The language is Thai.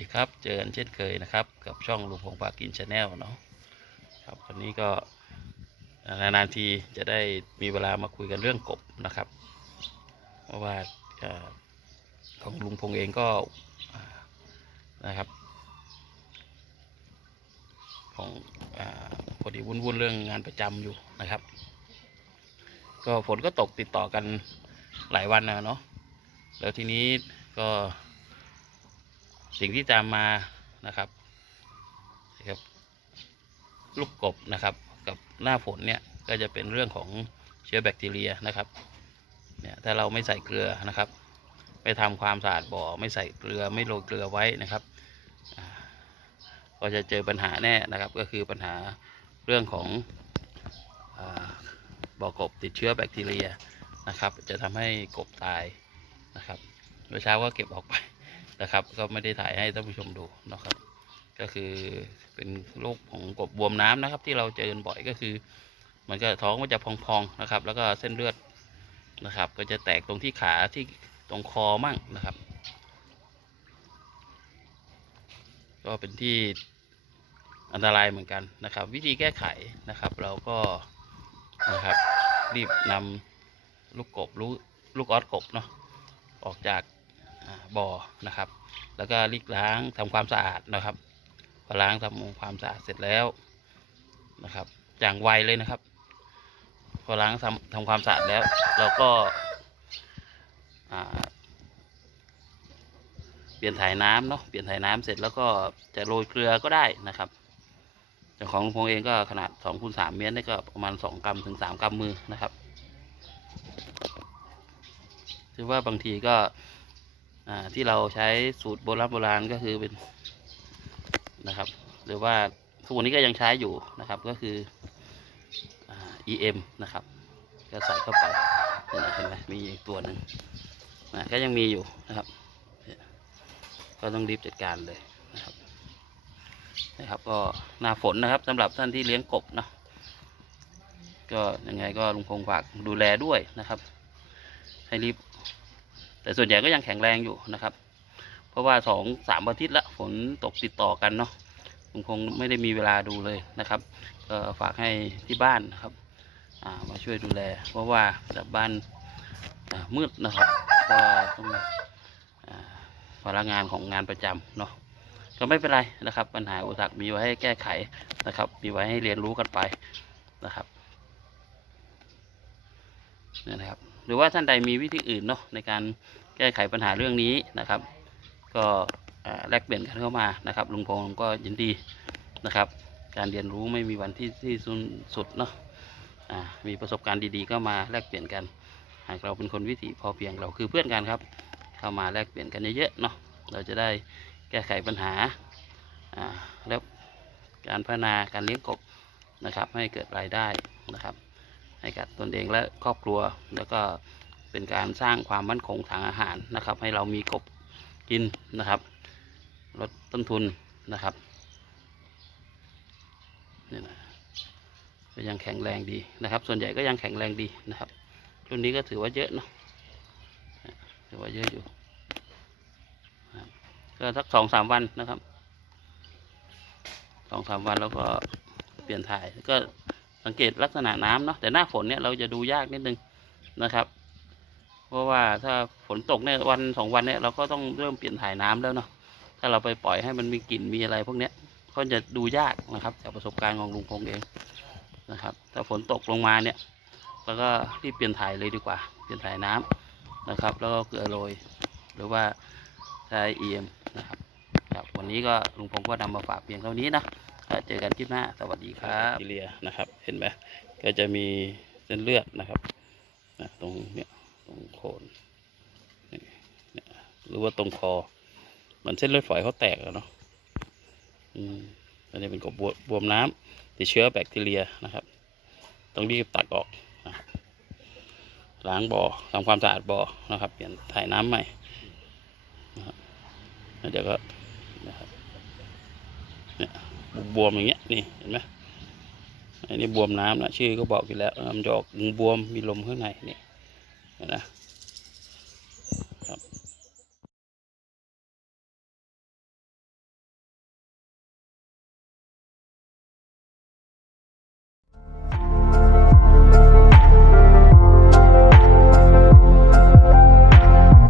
ดีครับ เจอกันเช่นเคยนะครับ กับช่องลุงพงปากินชาแนลเนาะครับวันนี้ก็นานๆทีจะได้มีเวลามาคุยกันเรื่องกบนะครับ เพราะว่าอของลุงพงเองก็นะครับ ของอพอดีวุ่นๆเรื่องงานประจำอยู่นะครับ ก็ฝนก็ตกติดต่อกันหลายวันนะเนาะแล้วทีนี้ก็ สิ่งที่ตามมานะครับนะครับลูกกบนะครับ กับหน้าฝนเนี่ยก็จะเป็นเรื่องของเชื้อแบคทีเรียนะครับเนี่ยถ้าเราไม่ใส่เกลือนะครับไม่ทำความสะอาดบ่อไม่ใส่เกลือไม่โรยเกลือไว้นะครับก็จะเจอปัญหาแน่นะครับ ก็คือปัญหาเรื่องของอบ่อกบติดเชื้อแบคทีเรียนะครับ จะทำให้กบตายนะครับเมื่อเช้าก็เก็บออกไป นะครับ ก็ไม่ได้ถ่ายให้ท่านผู้ชมดูนะครับ ก็คือเป็นโรคของกบบวมน้ำนะครับ ที่เราเจอกันบ่อยก็คือมันก็ท้องมันจะพองๆนะครับ แล้วก็เส้นเลือดนะครับ ก็จะแตกตรงที่ขาที่ตรงคอมั่งนะครับ ก็เป็นที่อันตรายเหมือนกันนะครับ วิธีแก้ไขนะครับ เราก็นะครับรีบนำลูกกบลูกลูกออสกบเนาะออกจาก บ่อนะครับ แล้วก็ลีกล้างทำความสะอาดนะครับพอล้างทำความสะอาดเสร็จแล้วนะครับอย่างไวเลยนะครับ พอล้างทำทำความสะอาดแล้วเราก็เปลี่ยนถ่ายน้ำเนาะเปลี่ยนถ่ายน้ำเสร็จแล้วก็จะโรยเกลือก็ได้นะครับแต่ของลุงพงเองก็ขนาด2คูณ3เมตรนี่ก็ประมาณ 2กรัมถึง 3กรัมมือนะครับ ถือว่าบางทีก็ ที่เราใช้สูตรโบราณโบราณก็คือเป็นนะครับ หรือว่าทุกวันนี้ก็ยังใช้อยู่นะครับก็คืออ EM นะครับ ก็ใส่เข้าไปเห็นไหมมีอีกตัวหนึ่งนะก็ยังมีอยู่นะครับ ก็ต้องรีบจัดการเลยนะครับนะครับ ก็หน้าฝนนะครับสำหรับท่านที่เลี้ยงกบเนาะก็ยังไงก็ลุงพงฝากดูแลด้วยนะครับ ให้รีบ แต่ส่วนใหญ่ก็ยังแข็งแรงอยู่นะครับ เพราะว่าสองสามอาทิตย์ละฝนตกติดต่อกันเนาะผมคงไม่ได้มีเวลาดูเลยนะครับก็ฝากให้ที่บ้านนะครับอ่ามาช่วยดูแล เพราะว่าแบบบ้านอ่ามืดนะครับก็ต้องอ่าภาระงานของงานประจำเนาะก็ไม่เป็นไรนะครับ ปัญหาอุปสรรคมีไว้ให้แก้ไขนะครับ มีไว้ให้เรียนรู้กันไปนะครับ นะครับ หรือว่าท่านใดมีวิธีอื่นเนาะในการแก้ไขปัญหาเรื่องนี้นะครับ ก็แลกเปลี่ยนกันเข้ามานะครับ ลุงพงศ์ก็ยินดีนะครับ การเรียนรู้ไม่มีวันที่ที่สุดสุดเนาะมีประสบการณ์ดีๆ ก็มาแลกเปลี่ยนกันหากเราเป็นคนวิถีพอเพียงเราคือเพื่อนกันครับ เข้ามาแลกเปลี่ยนกันเยอะๆเนาะเราจะได้แก้ไขปัญหาแล้วการพัฒนาการเลี้ยงกบนะครับ ให้เกิดรายได้นะครับ ให้กับตนเองและครอบครัว แล้วก็เป็นการสร้างความมั่นคงทางอาหารนะครับ ให้เรามีกบกินนะครับลดต้นทุนนะครับนี่นะก็ยังแข็งแรงดีนะครับ ส่วนใหญ่ก็ยังแข็งแรงดีนะครับ รุ่นนี้ก็ถือว่าเยอะเนาะถือว่าเยอะอยู่ก็สักสองสามวันนะครับสองสามวันแล้วก็เปลี่ยนถ่ายก็ สังเกตลักษณะน้ำเนาะแต่หน้าฝนเนี่ยเราจะดูยากนิดนึงนะครับ เพราะว่าถ้าฝนตกเนี่ยวันสองวันเนี่ยเราก็ต้องเริ่มเปลี่ยนถ่ายน้ำแล้วเนาะถ้าเราไปปล่อยให้มันมีกลิ่นมีอะไรพวกเนี้ยก็จะดูยากนะครับ จากประสบการณ์ของลุงพงเองนะครับ ถ้าฝนตกลงมาเนี่ยเราก็รีบเปลี่ยนถ่ายเลยดีกว่า เปลี่ยนถ่ายน้ำนะครับ แล้วก็เกลือโรยหรือว่าใช้เอ็มนะครับครับวันนี้ก็ลุงพงก็นำมาฝากเพียงเท่านี้นะ เจอกันคลิปหน้า สวัสดีครับทีเลียนะครับ เห็นไหมก็จะมีเส้นเลือดนะครับนะตรงเนี้ยตรงโคนนี่หรือว่าตรงคอ มันเส้นเลือดฝอยเขาแตกอะเนาะอืมอันนี้เป็นกบบวบวมน้ำติดเชื้อแบคทีเรียนะครับ ต้องรีบตัดออกนะล้างบ่อทำความสะอาดบ่อนะครับ เปลี่ยนถ่ายน้ำใหม่นะครับแล้วเดี๋ยวก็นะครับเนี่ย บวมอย่างเงี้ยนี่เห็นไหมอันนี้บวมน้ำนะชื่อก็บอกอยู่แล้วมันจะออกบวมมีลมข้างในนี่นะ